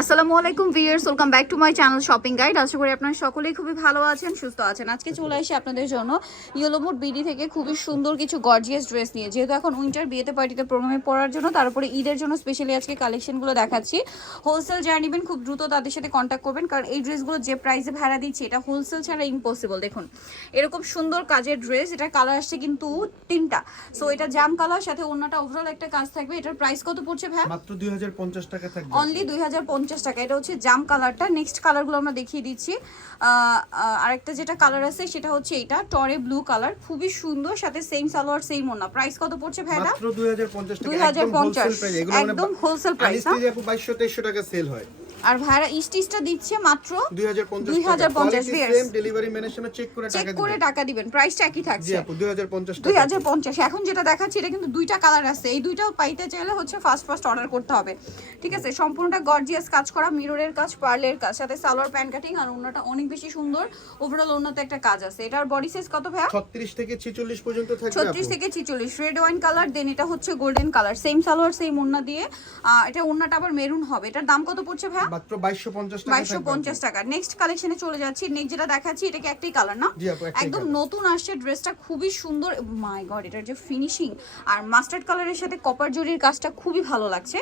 আসসালামু আলাইকুম viewers, welcome back to my channel shopping guide. আশা করি আপনারা সকলেই খুবই ভালো আছেন, সুস্থ আছেন। আজকে চলে আসি আপনাদের জন্য ইয়েলো মুড বিডি থেকে খুবই সুন্দর কিছু গর্জিয়াস ড্রেস নিয়ে। যেহেতু এখন উইন্টার বিয়েতে পার্টিতে প্রোগ্রামে পরার জন্য, তারপরে ঈদের জন্য স্পেশালি আজকে কালেকশনগুলো দেখাচ্ছি। হোলসেল যারা নেবেন খুব দ্রুত তাদের সাথে কন্ট্যাক্ট করবেন, কারণ এই ড্রেসগুলো যে প্রাইসে ভাড়া দিচ্ছি এটা হোলসেল ছাড়া ইম্পসিবল। দেখুন এরকম সুন্দর কাজের ড্রেস, এটা কালার আসছে কিন্তু তিনটা। সো এটা জাম কালার, সাথে অন্যটা ওভারঅল একটা কাজ থাকবে। এটার প্রাইস কত পড়ছে ভাই? মাত্র 2050 টাকা থাকবে, অনলি 2050 টাকা। এটা হচ্ছে জাম কালারটা। নেক্সট কালারগুলো আমরা দেখিয়ে দিচ্ছি। আরেকটা যেটা কালার আছে সেটা হচ্ছে এটা টরে ব্লু কালার, খুবই সুন্দর, সাথে সেম সালোয়ার সেম ওড়না। প্রাইস কত পড়ছে ভাইটা? মাত্র 2050 টাকা, 2050 একদম হোলসেল প্রাইস। আনিস্তি যে 2200-2300 টাকা সেল হয়, আর ভাইরা ইস্টিসটা দিচ্ছে মাত্র 2050 সেম ডেলিভারি ম্যানের সামনে চেক করে টাকা দিবেন। প্রাইসটা একই থাকছে। জি আপু 2050 টাকা। 2050। এখন যেটা দেখাচ্ছি এটা কিন্তু দুইটা কালার আছে, এই দুইটাও পাইতে চাইলে হচ্ছে ফার্স্ট অর্ডার করতে হবে, ঠিক আছে? সম্পূর্ণটা গর্জিয়াস কাজ করা, মিররের কাজ, পার্লের কাজ, সাথে সালোয়ার প্যান্ট কাটিং, আর ওন্নাটা অনেক বেশি সুন্দর। ওভারঅল ওন্নাতে একটা কাজ আছে। এটার বডি সাইজ কত ভাইয়া? 36 থেকে 46 পর্যন্ত থাকবে আপু। 36 থেকে 46 রেড ওয়াইন কালার, দেন এটা হচ্ছে golden colour, same salwar same ওন্না দিয়ে। এটা ওন্নাটা আবার মেরুন হবে। এটার দাম কত পড়ছে ভাইয়া? মাত্র 2250 টাকা। 2250 টাকা। নেক্সট কালেকশনে চলে যাচ্ছি। নেক্সট যেটা দেখাচ্ছি এটা কি একটাই কালার না? জি আপু একদম একদম নতুন আসছে ড্রেসটা, খুবই সুন্দর। মাই গড, এটার যে ফিনিশিং আর মাস্টার্ড কালারের সাথে কপার জরির কাজটা খুবই ভালো লাগছে।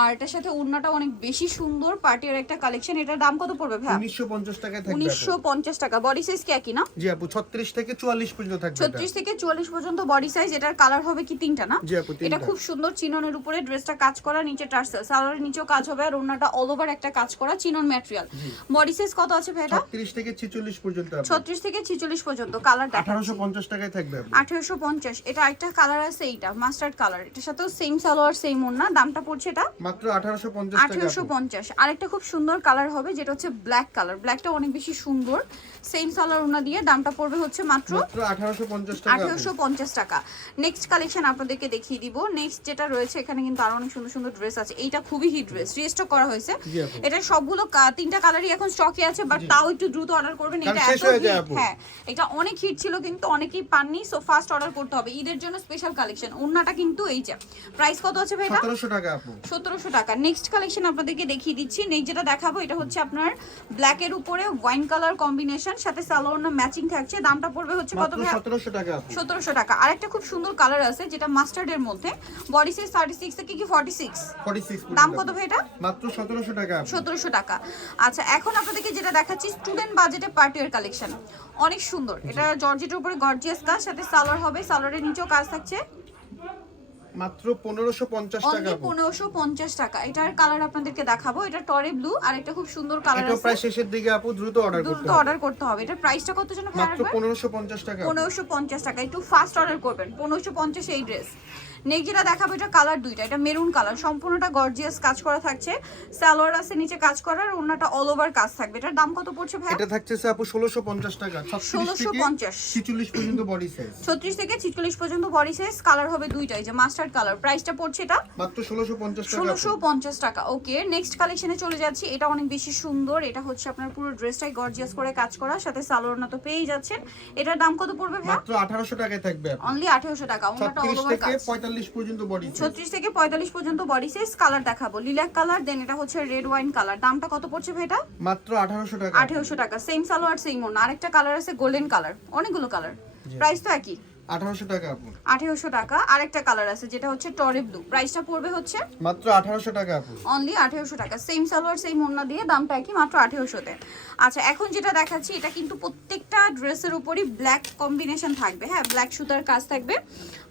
আর এটার সাথে ওড়নাটা অনেক বেশি সুন্দর, পার্টির একটা কালেকশন। এটার দাম কত পড়বে ভাই? 1950 টাকা থাকবে। 1950 টাকা। বডি সাইজ কি একই না? জি আপু 36 থেকে 44 পর্যন্ত থাকবে। 36 থেকে 44 পর্যন্ত বডি সাইজ। এটার কালার হবে কি তিনটা না? জি আপু তিনটা। এটা খুব সুন্দর চিননের উপরে ড্রেসটা কাজ করা, নিচে টার্সেল, সালোয়ারের নিচেও কাজ হবে, আর ওড়নাটা অল ওভার একটা কাজ করা চিনন ম্যাটেরিয়াল। বডি সাইজ কত আছে ভাই এটা? 36 থেকে 46 পর্যন্ত আপু। 36 থেকে 46 পর্যন্ত। কালার দেখা 1850 টাকায় থাকবে আপু। 1850। এটা একটা কালার আছে, এইটা মাস্টার্ড কালার, এটার সাথেও সেম সালোয়ার সেম ওড়না। দামটা পড়ছে এটা মাত্র 1850 টাকা। 1850। আরেকটা খুব সুন্দর কালার হবে যেটা হচ্ছে ব্ল্যাক কালার, ব্ল্যাকটা অনেক বেশি সুন্দর, সেম সালোয়ার ওড়না দিয়ে। দামটা পড়বে হচ্ছে মাত্র 1850 টাকা। 1850 টাকা। নেক্সট কালেকশন আপনাদেরকে দেখিয়ে দিব। নেক্সট যেটা রয়েছে এখানে কিন্তু আরো অনেক সুন্দর সুন্দর ড্রেস আছে। এইটা খুবই হিট ড্রেস, রিস্টক করা হয়েছে। এটা সবগুলো তিনটা কালারই এখন স্টকে আছে, বাট তাও একটু দ্রুত অর্ডার করবেন। এটা এত হিট, হ্যাঁ এটা অনেক হিট ছিল কিন্তু অনেকেই পাননি, সো ফাস্ট অর্ডার করতে হবে। ঈদের জন্য স্পেশাল কালেকশন। ওড়নাটা কিন্তু এই যে প্রাইস কত আছে ভাই? 1700 টাকা আপু। 1700 টাকা। নেক্সট কালেকশন আপনাদেরকে দেখিয়ে দিচ্ছি। নেক্সট যেটা দেখাবো এটা হচ্ছে আপনার ব্ল্যাক এর উপরে ওয়াইন কালার কম্বিনেশন, সাথে সালোয়ার না ম্যাচিং থাকছে। দামটা পড়বে হচ্ছে কত ভাই? 1700 টাকা আপু। 1700 টাকা। আরেকটা খুব সুন্দর কালার আছে যেটা মাস্টার্ড এর মধ্যে, বডি সাইজ 36 থেকে কি 46? 46 দাম কত ভাই এটা? মাত্র 1700 টাকা আপু। 1700 টাকা। আচ্ছা এখন আপনাদেরকে যেটা দেখাচ্ছি স্টুডেন্ট বাজেটে পার্টি ওয়্যার কালেকশন, অনেক সুন্দর। এটা জর্জেটের উপরে গর্জিয়াস কাজ, সাথে সালোয়ার হবে, সালোয়ারের নিচেও কাজ থাকছে। মাত্র 1550 টাকা অনলি আপু। 1550 টাকা। এটার কালার আপনাদেরকে দেখাবো। এটা টরে ব্লু, আর একটা খুব সুন্দর কালার এটা আছে। প্রায় শেষের দিকে আপু, দ্রুত অর্ডার করতে দ্রুত হবে। অর্ডার করতে হবে। এটার প্রাইসটা কত যেন ভাই? মাত্র 1550 টাকা। 1550 টাকা। একটু ফাস্ট অর্ডার করবেন। 1550 এই ড্রেস। নেক্সট যেটা দেখাবো এটা কালার দুইটা। এটা মেরুন কালার, সম্পূর্ণটা গর্জিয়াস কাজ করা থাকছে, সালোয়ার আছে নিচে কাজ করা, আর ওন্নাটা অল ওভার কাজ থাকবে। এটার দাম কত পড়ছে ভাই? এটা থাকছে আপু 1650 টাকা। 36 থেকে 46 পর্যন্ত বডি সাইজ। 36 থেকে 46 পর্যন্ত বডি সাইজ। কালার হবে দুইটাই, যে মাস্টার্ড কালার। প্রাইসটা পড়ছে এটা মাত্র 1650 টাকা। 1650 টাকা। ওকে নেক্সট কালেকশনে চলে যাচ্ছি। এটা অনেক বেশি সুন্দর। এটা হচ্ছে আপনার পুরো ড্রেসটাই গর্জিয়াস করে কাজ করা, সাথে সালোয়ার না তো পেয়ে যাচ্ছেন। এটার দাম কত পড়বে ভাই? মাত্র 1800 টাকায় থাকবে আপু। অনলি 1800 টাকা। ওন্নাটা অল 36 ওভার থেকে কাজ। 45 পর্যন্ত বডি সাইজ। 36 থেকে 45 পর্যন্ত বডি সাইজ। কালার দেখাবো লিলাক কালার, দেন এটা হচ্ছে রেড ওয়াইন কালার। দামটা কত পড়ছে ভাই এটা? মাত্র 1800 টাকা। 1800 টাকা। সেম সালোয়ার সেম ওড়না। আরেকটা কালার আছে গোল্ডেন কালার, অনেকগুলো কালার। প্রাইস তো একই, 1800 টাকা আপু। 1800 টাকা। আরেকটা কালার আছে যেটা হচ্ছে টরে ব্লু, প্রাইসটা পড়বে হচ্ছে মাত্র 1800 টাকা আপু। অনলি 1800 টাকা। সেম সালোয়ার সেম ওড়না দিয়ে, দামটা একই, মাত্র 1800 তে। আচ্ছা এখন যেটা দেখাচ্ছি এটা কিন্তু প্রত্যেকটা ড্রেসের উপরই ব্ল্যাক কম্বিনেশন থাকবে, হ্যাঁ ব্ল্যাক সুতার কাজ থাকবে,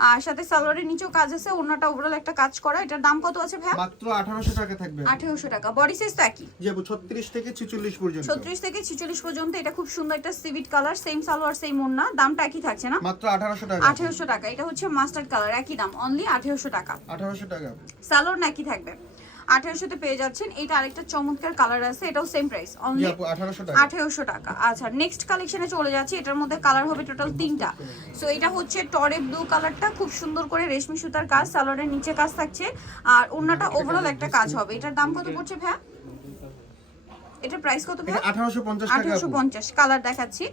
আর সাথে সালোয়ারের নিচেও কাজ আছে, ওড়নাটা ওভারঅল একটা কাজ করা। এটার দাম কত আছে ভাই? মাত্র 1800 টাকা থাকবে। 1800 টাকা। বডি সাইজ তো একই, জি আপু 36 থেকে 46 পর্যন্ত। 36 থেকে 46 পর্যন্ত। এটা খুব সুন্দর একটা সিভিট কালার, সেম সালোয়ার সেম ওড়না। দামটা একই থাকছে না? মাত্র 1800 টাকা। 1800 টাকা। এটা হচ্ছে মাস্টার্ড কালার, একই দাম, অনলি 1800 টাকা। 1800 টাকা। সালোয়ার নাকি থাকবে 1800 তে পেয়ে যাচ্ছেন। এটা আরেকটা চমৎকার কালার আছে, এটাও সেম প্রাইস, জি অনলি আপু 1800 টাকা। 1800 টাকা। আচ্ছা নেক্সট কালেকশনে চলে যাচ্ছি। এটার মধ্যে কালার হবে টোটাল তিনটা। সো এটা হচ্ছে টরে ব্লু কালারটা, খুব সুন্দর করে রেশমি সুতার কাজ, সালোয়ারের নিচে কাজ থাকছে, আর ওড়নাটা ওভারঅল একটা কাজ হবে। এটার দাম কত পড়ছে ভাই? এটা প্রাইস কত? এটা 1850 টাকা। 1850 কালার দেখাচ্ছি।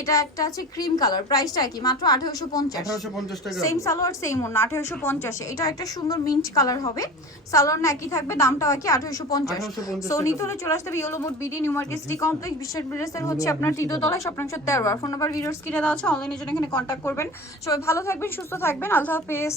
এটা একটা আছে ক্রিম কালার, প্রাইসটা কি? মাত্র 1850। 1850 টাকা। সেম সালোয়ার সেম ওন্না 1850 এ। এটা একটা সুন্দর মিন্ট কালার হবে, সালোয়ার না একই থাকবে, দামটাও একই 1850। সো নিতে হলে চলে আসতে হবে yellow mode BD new market city complex, বিশ্বের বিল্ডার্সের হচ্ছে আপনার তৃতীয় তলায়, শপ নং 13। আর ফোন নাম্বার ভিডিওর স্ক্রিনে দেওয়া আছে, অনলাইনের জন্য এখানে কন্ট্যাক্ট করবেন। সবাই ভালো থাকবেন, সুস্থ থাকবেন, আল্লাহ হাফেজ।